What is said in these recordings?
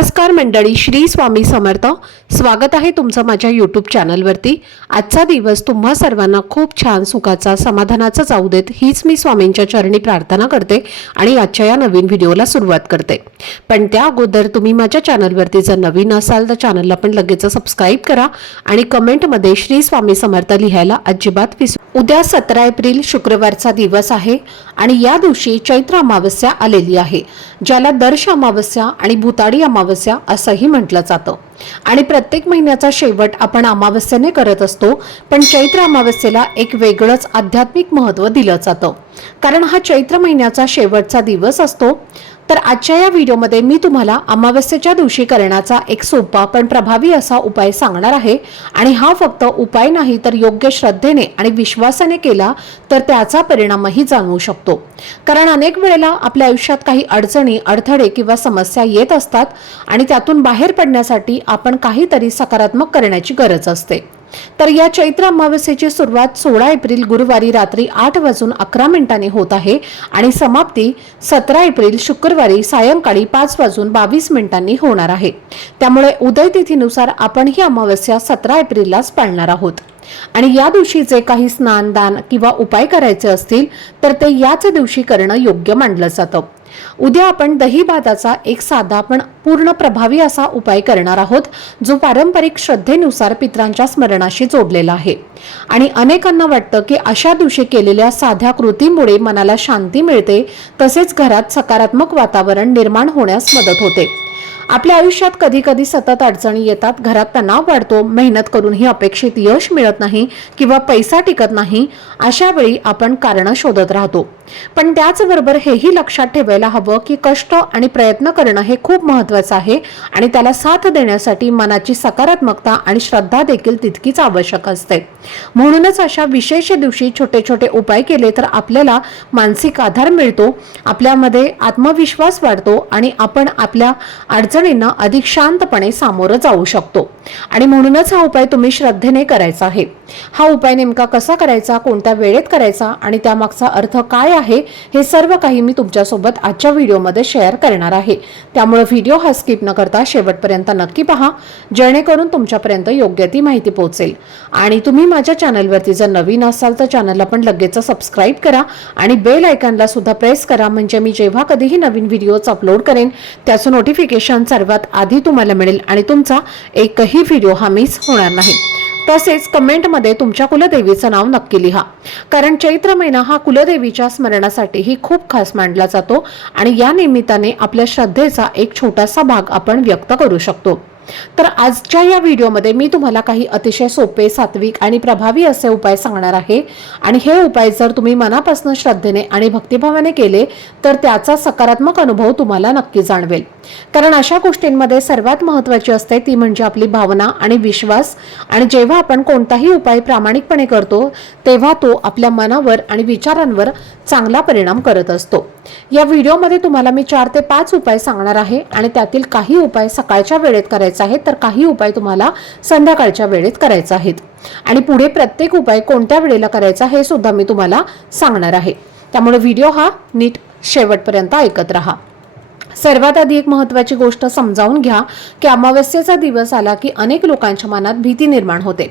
नमस्कार मंडळी, श्री स्वामी समर्थ। स्वागत आहे तुमचं माझ्या यूट्यूब चॅनलवरती। आजचा दिवस तुम्हा सर्वांना खूप छान सुखाचा समाधानाचा जाऊ देत हीच मी स्वामींच्या चरणी प्रार्थना करते आणि आजच्या या नवीन व्हिडिओला सुरुवात करते। पण त्या अगोदर तुम्ही माझ्या चॅनलवरती जर नवीन असाल तर चॅनलला पण लगेच सबस्क्राइब करा आणि कमेंटमध्ये श्री स्वामी समर्थ लिहायला अजिबात विसरू। उद्या 17 एप्रिल शुक्रवारचा दिवस आहे आणि या दिवशी चैत्र अमावस्या आलेली आहे, ज्याला दर्श अमावस्या आणि भूताडी अमावस्या असंही म्हटलं जातं। आणि प्रत्येक महिन्याचा शेवट आपण अमावस्येने करत असतो, पण चैत्र अमावस्येला एक वेगळंच आध्यात्मिक महत्त्व दिलं जातं, कारण हा चैत्र महिन्याचा शेवटचा दिवस असतो। तर आजच्या या व्हिडिओमध्ये मी तुम्हाला अमावस्येच्या दिवशी करण्याचा एक सोपा पण प्रभावी असा उपाय सांगणार आहे। आणि हा फक्त उपाय नाही तर योग्य श्रद्धेने आणि विश्वासाने केला तर त्याचा परिणामही जाणवू शकतो। कारण अनेक वेळेला आपल्या आयुष्यात काही अडचणी, अडथळे किंवा समस्या येत असतात आणि त्यातून बाहेर पडण्यासाठी आपण काहीतरी सकारात्मक करण्याची गरज असते। तर या चैत्र अमावस्येची सुरुवात 16 एप्रिल गुरुवारी रात्री 8:11 होत आहे आणि समाप्ती 17 एप्रिल शुक्रवारी सायंकाळी 5:22 होणार आहे। त्यामुळे उदय तिथीनुसार आपण ही अमावस्या 17 एप्रिललाच पाळणार आहोत। आणि या दिवशी जे काही स्नान, दान किंवा उपाय करायचे असतील तर ते याच दिवशी करणं योग्य मानलं जातं। उद्या आपण दही भाताचा एक साधा पण पूर्ण प्रभावी असा उपाय करणार आहोत, जो पारंपरिक श्रद्धेनुसार पितरांच्या स्मरणाशी जोडलेला आहे। आणि अनेकांना वाटतं की अशा दिवशी केलेल्या साध्या कृतीमुळे मनाला शांती मिळते, तसेच घरात सकारात्मक वातावरण निर्माण होण्यास मदत होते। आपल्या आयुष्यात कधी कधी सतत अडचणी येतात, घरात तणाव वाढतो, मेहनत करूनही अपेक्षित यश मिळत नाही किंवा पैसा टिकत नाही। अशा वेळी आपण कारण शोधत राहतो, पण त्याचबरोबर हेही लक्षात ठेवायला हवं की कष्ट आणि प्रयत्न करणं हे खूप महत्त्वाचं आहे आणि त्याला साथ देण्यासाठी मनाची सकारात्मकता आणि श्रद्धा देखील तितकीच आवश्यक असते। म्हणूनच अशा विशेष दिवशी छोटे छोटे उपाय केले तर आपल्याला मानसिक आधार मिळतो, आपल्यामध्ये आत्मविश्वास वाढतो आणि आपण आपल्या अडचणींना अधिक शांतपणे सामोरं जाऊ शकतो। आणि म्हणूनच हा उपाय तुम्ही श्रद्धेने करायचा आहे। हा उपाय नेमका कसा करायचा, कोणत्या वेळेत करायचा आणि त्यामागचा अर्थ काय आहे, हे सर्व काही मी तुमच्यासोबत आजच्या व्हिडिओमध्ये शेअर करणार आहे। त्यामुळे व्हिडिओ हा स्किप न करता शेवटपर्यंत नक्की पहा, जेणेकरून तुमच्यापर्यंत योग्य ती माहिती पोहोचेल। आणि तुम्ही माझ्या चॅनलवरती जर नवीन असाल तर चॅनलला पण लगेच सबस्क्राइब करा आणि बेल आयकॉनला सुद्धा प्रेस करा, म्हणजे मी जेव्हा कधीही नवीन व्हिडिओज अपलोड करेन त्याचं नोटिफिकेशन सर्वात आधी तुम्हाला मिळेल आणि तुमचा एकही व्हिडिओ हा मिस होणार नाही। तसेच कमेंटमध्ये तुमच्या कुलदेवीचं नाव नक्की लिहा, कारण चैत्र महिना हा कुलदेवीच्या स्मरणासाठीही खूप खास मानला जातो आणि या निमित्ताने आपल्या श्रद्धेचा एक छोटासा भाग आपण व्यक्त करू शकतो। तर आजच्या या व्हिडिओमध्ये मी तुम्हाला काही अतिशय सोपे, सात्विक आणि प्रभावी असे उपाय सांगणार आहे। आणि हे उपाय जर तुम्ही मनापासून श्रद्धेने आणि भक्तिभावाने केले तर त्याचा सकारात्मक अनुभव तुम्हाला नक्की जाणवेल। कारण अशा गोष्टींमध्ये सर्वात महत्त्वाची असते ती म्हणजे आपली भावना आणि विश्वास। आणि जेव्हा आपण कोणताही उपाय प्रामाणिकपणे करतो तेव्हा तो आपल्या मनावर आणि विचारांवर चांगला परिणाम करत असतो। या व्हिडिओमध्ये तुम्हाला मी 4 ते 5 उपाय सांगणार आहे आणि त्यातील काही उपाय सकाळच्या वेळेत करायचे आहेत तर काही उपाय तुम्हाला संध्याकाळच्या वेळेत करायचे आहेत। आणि पुढे प्रत्येक उपाय कोणत्या वेळेला करायचा हे सुद्धा मी तुम्हाला सांगणार आहे, त्यामुळे व्हिडिओ हा नीट शेवटपर्यंत ऐकत राहा। सर्वात आधी एक महत्त्वाची गोष्ट समजावून घ्या की अमावस्येचा दिवस आला की अनेक लोकांच्या मनात भीती निर्माण होते।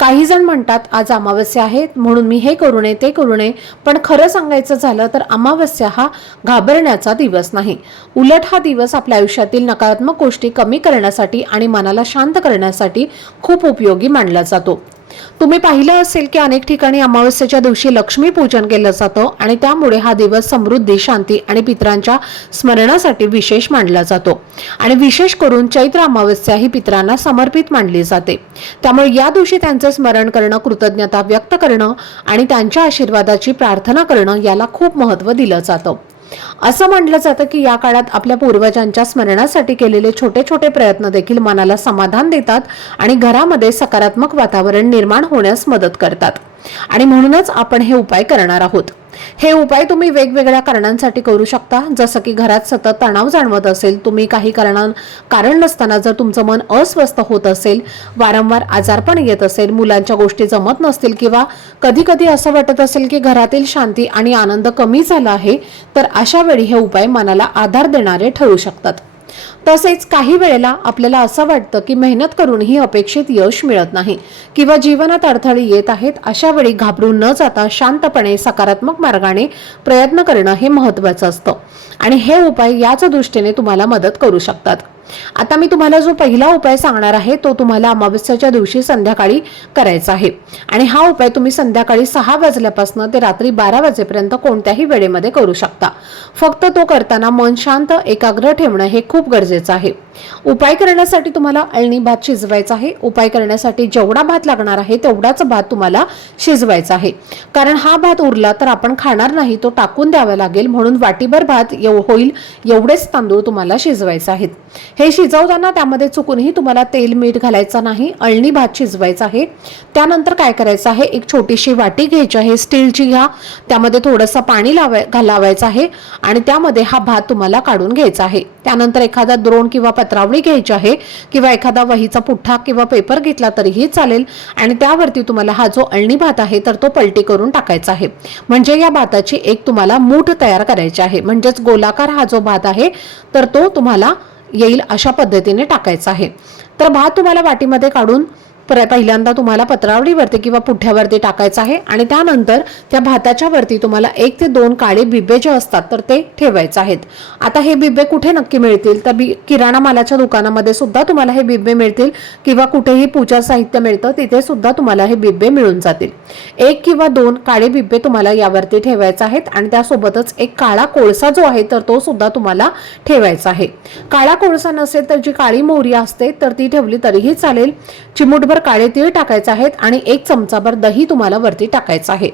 काही जण म्हणतात आज अमावस्या आहे म्हणून मी हे करू नये, ते करू नये, पण खरं सांगायचं झालं तर अमावस्या हा घाबरण्याचा दिवस नाही, उलट हा दिवस आपल्या आयुष्यातील नकारात्मक गोष्टी कमी करण्यासाठी आणि मनाला शांत करण्यासाठी खूप उपयोगी मानला जातो। तुम्ही पाहिलं असेल की अनेक ठिकाणी अमावस्येच्या दिवशी लक्ष्मी पूजन केलं जातं आणि त्यामुळे हा दिवस समृद्धी, शांती आणि पितरांच्या स्मरणासाठी विशेष मानला जातो। आणि विशेष करून चैत्र अमावस्या ही पितरांना समर्पित मानली जाते, त्यामुळे या दिवशी त्यांचे स्मरण करणं, कृतज्ञता व्यक्त करणं आणि त्यांच्या आशीर्वादाची प्रार्थना करणं याला खूप महत्त्व दिलं जातं। असं म्हटलं जातं की या काळात आपल्या पूर्वजांच्या स्मरणासाठी केलेले छोटे छोटे प्रयत्न देखील मनाला समाधान देतात आणि घरामध्ये सकारात्मक वातावरण निर्माण होण्यास मदत करतात। आणि म्हणूनच आपण हे उपाय करणार आहोत। हे उपाय तुम्ही वेगवेगळ्या कारणांसाठी करू शकता, जसं की घरात सतत तणाव जाणवत असेल, तुम्ही काही कारण नसताना जर तुमचं मन अस्वस्थ होत असेल, वारंवार आजारपण येत असेल, मुलांच्या गोष्टी जमत नसतील किंवा कधी कधी असं वाटत असेल की घरातील शांती आणि आनंद कमी झाला आहे, तर अशा वेळी हे उपाय मनाला आधार देणारे ठरू शकतात। तसेच काही वेळेला आपल्याला असं वाटतं की मेहनत करूनही अपेक्षित यश मिळत नाही किंवा जीवनात अडथळे येत आहेत, अशा वेळी घाबरून न जाता शांतपणे सकारात्मक मार्गाने प्रयत्न करणं हे महत्त्वाचं असतं आणि हे उपाय याच दृष्टीने तुम्हाला मदत करू शकतात। आता मी तुम्हाला जो पहिला उपाय सांगणार आहे तो तुम्हाला अमावस्येच्या दिवशी संध्याकाळी करायचा आहे आणि हा उपाय तुम्ही संध्याकाळी 6 वाजल्यापासून ते रात्री 12 वाजेपर्यंत कोणत्याही वेळेमध्ये करू शकता। फक्त तो करताना मन शांत एकाग्र ठेवणं हे खूप गरजेचं आहे। उपाय करण्यासाठी तुम्हाला अळणी भात शिजवायचा आहे। उपाय करण्यासाठी जेवढा भात लागणार आहे तेवढाच भात तुम्हाला शिजवायचा आहे, कारण हा भात उरला तर आपण खाणार नाही, तो टाकून द्यावा लागेल, म्हणून वाटीभर भात होईल एवढेच तांदूळ तुम्हाला शिजवायचे आहेत। हे शिजवताना त्यामध्ये चुकूनही तुम्हाला तेल मीठ घालायचं नाही, अळणी भात शिजवायचा आहे। त्यानंतर काय करायचं आहे, एक छोटीशी वाटी घ्यायची आहे, स्टीलची घ्या, त्यामध्ये थोडंसं पाणी लावायचं आहे आणि त्यामध्ये हा भात तुम्हाला काढून घ्यायचा आहे। त्यानंतर एखादा द्रोण किंवा पत्रावळी घ्यायची आहे किंवा एखादा वहीचा पुठ्ठा किंवा पेपर घेतला तरीही चालेल आणि त्यावरती तुम्हाला हा जो अळणी भात आहे तर तो पलटी करून टाकायचा आहे। म्हणजे या भाताची एक तुम्हाला मूठ तयार करायची आहे, म्हणजेच गोलाकार हा जो भात आहे तर तो तुम्हाला येईल अशा पद्धतीने टाकायचा आहे। तर भात तुम्हाला वाटीमध्ये काढून पहिल्यांदा तुम्हाला पत्रावळीवरती किंवा पुठ्ठ्यावरती टाकायचं आहे आणि त्यानंतर त्या भाताच्या वरती तुम्हाला 1 ते 2 काळे बिब्बे जे असतात तर ते ठेवायचे आहेत। आता हे बिब्बे कुठे नक्की मिळतील, तर किराणा मालाच्या दुकानामध्ये सुद्धा तुम्हाला हे बिब्बे मिळतील किंवा कुठेही पूजा साहित्य मिळतं तिथे सुद्धा तुम्हाला हे बिब्बे मिळून जातील। 1 किंवा 2 काळे बिब्बे तुम्हाला यावरती ठेवायचे आहेत आणि त्यासोबतच एक काळा कोळसा जो आहे तर तो सुद्धा तुम्हाला ठेवायचा आहे। काळा कोळसा नसेल तर जी काळी मोहरी असते तर ती ठेवली तरीही चालेल। चिमूटभर काळे तीळ टाकायचे आहेत आणि 1 चमचाभर दही तुम्हाला वरती टाकायचं आहे।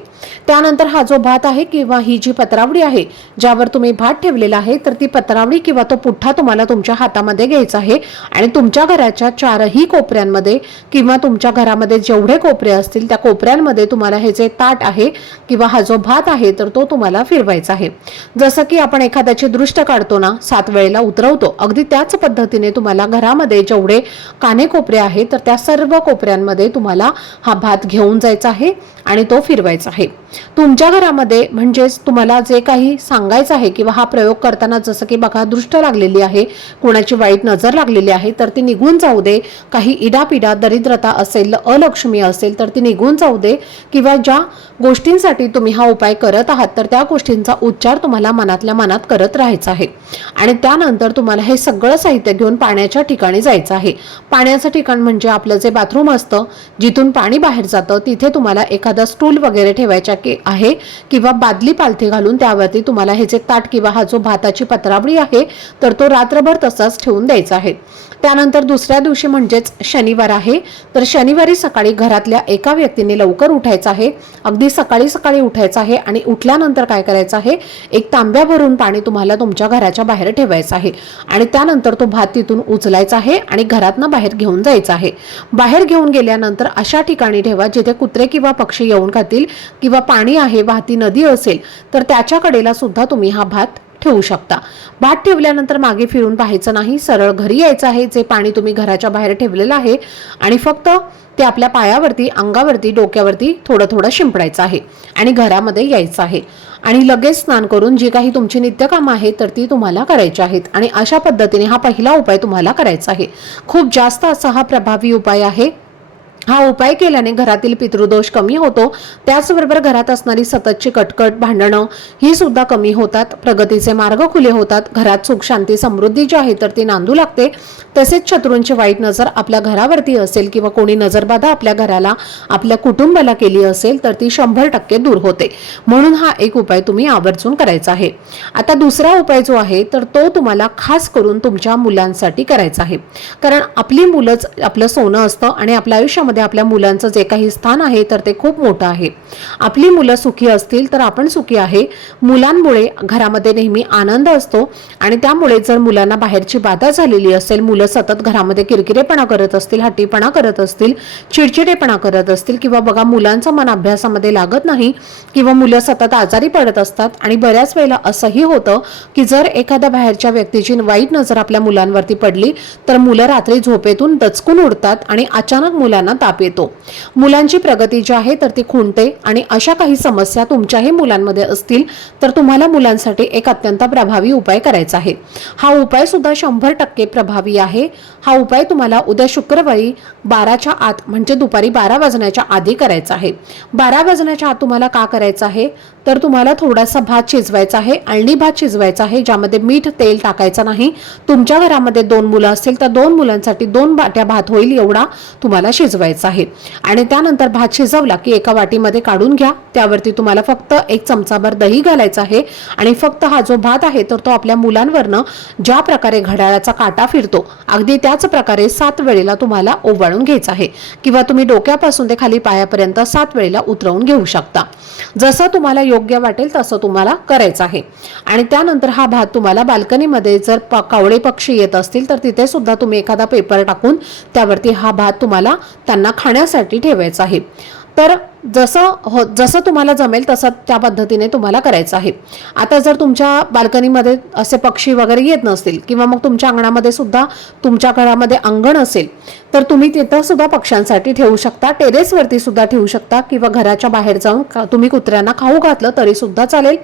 त्यानंतर हा जो भात आहे किंवा ही जी पत्रावळी आहे ज्यावर तुम्ही भात ठेवलेला आहे तर ती पत्रावळी किंवा तो पुठ्ठा तुम्हाला तुमच्या हातामध्ये घ्यायचा आहे आणि तुमच्या घराच्या 4ही कोपऱ्यांमध्ये किंवा तुमच्या घरामध्ये जेवढे कोपरे असतील त्या कोपऱ्यांमध्ये तुम्हाला हे जे ताट आहे किंवा हा जो भात आहे तर तो तुम्हाला फिरवायचा आहे। जसं की आपण एखाद्याची दृष्ट काढतो ना, 7 वेळेला उतरवतो, अगदी त्याच पद्धतीने तुम्हाला घरामध्ये जेवढे काने कोपरे आहेत तर त्या सर्व कोपऱ्यांमध्ये तुम्हाला हा भात घेऊन जायचा आहे आणि तो फिरवायचा आहे। तुमच्या घरामध्ये म्हणजेच तुम्हाला जे काही सांगायचं आहे किंवा हा प्रयोग करताना जसं की बघा दृष्ट लागलेली आहे, कोणाची वाईट नजर लागलेली आहे तर ती निघून जाऊ दे, काही इडापिडा दरिद्रता असेल, अलक्ष्मी असेल तर ती निघून जाऊ दे किंवा ज्या गोष्टींसाठी तुम्ही हा उपाय करत आहात तर त्या गोष्टींचा उच्चार तुम्हाला मनातल्या मनात करत राहायचा आहे आणि त्यानंतर तुम्हाला हे सगळं साहित्य घेऊन पाण्याच्या ठिकाणी जायचं आहे। पाण्याचं ठिकाण म्हणजे आपलं जे बाथरूम असतं जिथून पाणी बाहेर जातं तिथे तुम्हाला एखादा स्टूल वगैरे ठेवायचा आहे किंवा बादली पालथी घालून त्यावरती तुम्हाला हे जे ताट किंवा हा जो भाताची पत्रावळी आहे तर तो रात्रभर तसाच ठेवून द्यायचा आहे। त्यानंतर दुसऱ्या दिवशी म्हणजेच शनिवार आहे तर शनिवारी सकाळी घरातल्या एका व्यक्तीने लवकर उठायचं आहे, अगदी सकाळी सकाळी उठायचं आहे आणि उठल्यानंतर काय करायचं आहे, एक तांब्या भरून पाणी तुम्हाला तुमच्या घराच्या बाहेर ठेवायचं आहे आणि त्यानंतर तो भात तिथून उचलायचा आहे आणि घरातनं बाहेर घेऊन जायचं आहे। बाहेर घेऊन गेल्यानंतर अशा ठिकाणी ठेवा जिथे कुत्रे किंवा पक्षी येऊन खातील किंवा पाणी आहे, वाहती नदी असेल तर त्याच्या कडेला सुद्धा तुम्ही हा भात ठेवू शकता। भात ठेवल्यानंतर मागे फिरून पाहायचं नाही, सरळ घरी यायचं आहे, जे पाणी तुम्ही घराच्या बाहेर ठेवलेलं आहे आणि फक्त ते आपल्या पायावरती, अंगावरती, डोक्यावरती थोडं थोडं शिंपडायचं आहे आणि घरामध्ये यायचं आहे आणि लगेच स्नान करून जी काही तुमची नित्यकामं आहेत तर ती तुम्हाला करायची आहेत आणि अशा पद्धतीने हा पहिला उपाय तुम्हाला करायचा आहे। खूप जास्त असा हा प्रभावी उपाय आहे। हा उपाय केल्याने घरातील पितृदोष कमी होतो, त्याचबरोबर घरात असणारी सततची कटकट, भांडणं ही सुद्धा कमी होतात, प्रगतीचे मार्ग खुले होतात, घरात सुख शांती समृद्धी जी आहे तर ती नांदू लागते। तसेच शत्रूंची वाईट नजर आपल्या घरावरती असेल किंवा कोणी नजरबाधा आपल्या घराला, आपल्या कुटुंबाला केली असेल तर ती 100% दूर होते। म्हणून हा एक उपाय तुम्ही आवर्जून करायचा आहे। आता दुसरा उपाय जो आहे तर तो तुम्हाला खास करून तुमच्या मुलांसाठी करायचा आहे, कारण आपली मुलंच आपलं सोनं असतं आणि आपल्या आयुष्यामध्ये आपल्या मुलांचं जे काही स्थान आहे तर ते खूप मोठं आहे। आपली मुलं सुखी असतील तर आपण सुखी आहे। मुलांमुळे घरामध्ये नेहमी आनंद असतो आणि त्यामुळे जर मुलांना बाहेरची बाधा झालेली असेल, मुलं सतत घरामध्ये किरकिरेपणा करत असतील, हट्टीपणा करत असतील, चिडचिडेपणा करत असतील किंवा बघा मुलांचं मन अभ्यासामध्ये लागत नाही किंवा मुलं सतत आजारी पडत असतात आणि बऱ्याच वेळेला असंही होतं की जर एखाद्या बाहेरच्या व्यक्तीची वाईट नजर आपल्या मुलांवरती पडली तर मुलं रात्री झोपेतून दचकून उठतात आणि अचानक मुलांना ताप येतो, मुलांची प्रगती जी आहे तर ती खुंटते आणि अशा काही समस्या तुमच्याही मुलांमध्ये असतील तर तुम्हाला मुलांसाठी एक अत्यंत प्रभावी उपाय करायचा आहे। हा उपाय सुद्धा 100% प्रभावी आहे। हा उपाय तुम्हाला उद्या शुक्रवारी 12च्या आत म्हणजे दुपारी 12 वाजण्याच्या आधी करायचा आहे। 12 वाजण्याच्या आत तुम्हाला का करायचं आहे तर तुम्हाला थोडासा भात शिजवायचा आहे, अळणी भात शिजवायचा आहे, ज्यामध्ये मीठ तेल टाकायचं नाही। तुमच्या घरामध्ये 2 मुलं असतील तर 2 मुलांसाठी 2 वाट्या भात होईल एवढा तुम्हाला शिजवायचा आहे। आणि त्यानंतर भात शिजवला की एका वाटीमध्ये काढून घ्या, त्यावरती तुम्हाला फक्त 1 चमचाभर दही घालायचं आहे आणि फक्त हा जो भात आहे तर तो आपल्या मुलांवरनं ज्या प्रकारे घड्याळाचा काटा फिरतो अगदी त्याच प्रकारे 7 वेळेला तुम्हाला ओवाळून घ्यायचं आहे, किंवा तुम्ही डोक्यापासून ते खाली पायापर्यंत 7 वेळेला उतरवून घेऊ शकता। जसं तुम्हाला योग्य वाटेल तसं तुम्हाला करायचं आहे। आणि त्यानंतर हा भात तुम्हाला बाल्कनीमध्ये जर कावळे पक्षी येत असतील तर तिथे सुद्धा तुम्ही एखादा पेपर टाकून त्यावरती हा भात तुम्हाला त्यांना खाण्यासाठी ठेवायचा आहे। तर जसं तुम्हाला जमेल तसं त्या पद्धतीने तुम्हाला करायचं आहे। आता जर तुमच्या बाल्कनीमध्ये असे पक्षी वगैरे येत नसतील किंवा मग तुमच्या अंगणामध्ये सुद्धा तुमच्या घरामध्ये अंगण असेल तर तुम्ही तिथं सुद्धा पक्ष्यांसाठी ठेवू शकता, टेरेसवरती सुद्धा ठेवू शकता, किंवा घराच्या बाहेर जाऊन तुम्ही कुत्र्यांना खाऊ घातलं तरी सुद्धा चालेल।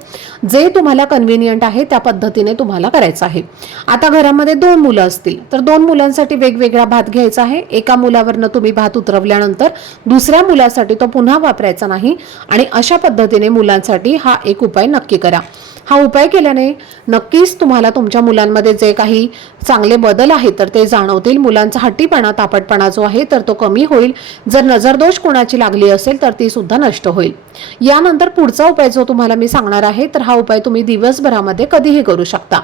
जे तुम्हाला कन्व्हिनियंट आहे त्या पद्धतीने तुम्हाला करायचं आहे। आता घरामध्ये 2 मुलं असतील तर 2 मुलांसाठी वेगवेगळा भात घ्यायचा आहे। एका मुलावरनं तुम्ही भात उतरवल्यानंतर दुसऱ्या मुलासाठी तो पुन्हा वापरायचा नाही आणि अशा पद्धतीने मुलांसाठी हा एक उपाय नक्की करा। हा उपाय केल्याने नक्कीच तुम्हाला तुमच्या मुलांमध्ये जे काही चांगले बदल आहेत तर ते जाणवतील। मुलांचा हट्टीपणा तापटपणा जो आहे तर तो कमी होईल। जर नजरदोष कोणाची लागली असेल तर ती सुद्धा नष्ट होईल। यानंतर पुढचा उपाय जो तुम्हाला मी सांगणार आहे तर हा उपाय तुम्ही दिवसभरामध्ये कधीही करू शकता।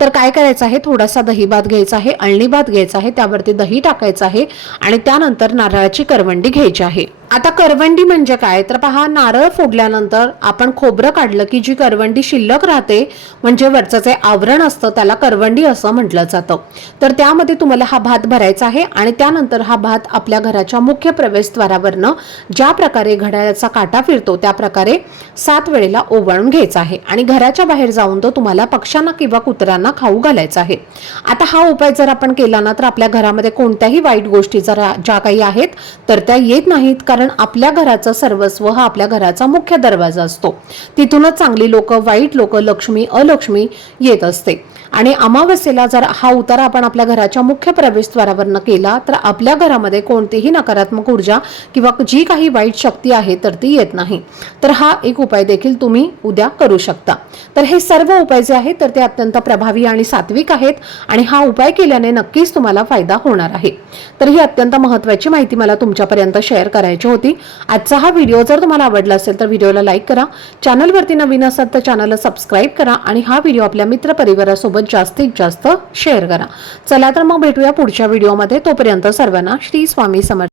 तर काय करायचं आहे, थोडासा दही भात घ्यायचा आहे, अळणी भात घ्यायचा आहे, त्यावरती दही टाकायचं आहे आणि त्यानंतर नारळाची करवंडी घ्यायची आहे। आता करवंडी म्हणजे काय तर पहा, नारळ फोडल्यानंतर आपण खोबरं काढलं की जी करवंडी शिल्लक राहते म्हणजे वरचं जे आवरण असतं त्याला करवंडी असं म्हटलं जातं। तर त्यामध्ये तुम्हाला हा भात भरायचा आहे आणि त्यानंतर हा भात आपल्या घराच्या मुख्य प्रवेशद्वारावरनं ज्या प्रकारे घड्याळाचा काटा फिरतो त्या प्रकारे 7 वेळेला ओवाळून घ्यायचा आहे आणि घराच्या बाहेर जाऊन तो तुम्हाला पक्ष्यांना किंवा कुत्र्यांना खाऊ घालायचा आहे। आता हा उपाय जर आपण केला ना तर आपल्या घरामध्ये कोणत्याही वाईट गोष्टी ज्या काही आहेत तर त्या येत नाहीत, कारण आपल्या घराचं सर्वस्व हा आपल्या घराचा मुख्य दरवाजा असतो। तिथूनच चांगली लोक, वाईट लोक, लक्ष्मी अलक्ष्मी येत असते। आणि अमावस्येला जर हा उतारा आपण आपल्या घराच्या मुख्य प्रवेशद्वारावरनं केला तर आपल्या घरामध्ये कोणतीही नकारात्मक ऊर्जा किंवा जी काही वाईट शक्ती आहे तर ती येत नाही। तर हा एक उपाय देखील तुम्ही उद्या करू शकता। तर हे सर्व उपाय जे आहेत तर ते अत्यंत प्रभावी आणि सात्विक आहेत आणि हा उपाय केल्याने नक्कीच तुम्हाला फायदा होणार आहे। तर ही अत्यंत महत्त्वाची माहिती मला तुमच्यापर्यंत शेअर करायची होती। आजचा हा व्हिडिओ जर तुम्हाला आवडला असेल तर व्हिडिओला लाईक करा, चॅनलवरती नवीन असाल तर चॅनलला सबस्क्राईब करा आणि हा व्हिडिओ आपल्या मित्रपरिवारासोबत जास्तीत जास्त शेअर करा। चला तर मग भेटूया पुढच्या व्हिडिओमध्ये। तोपर्यंत सर्वांना श्री स्वामी समर्थ।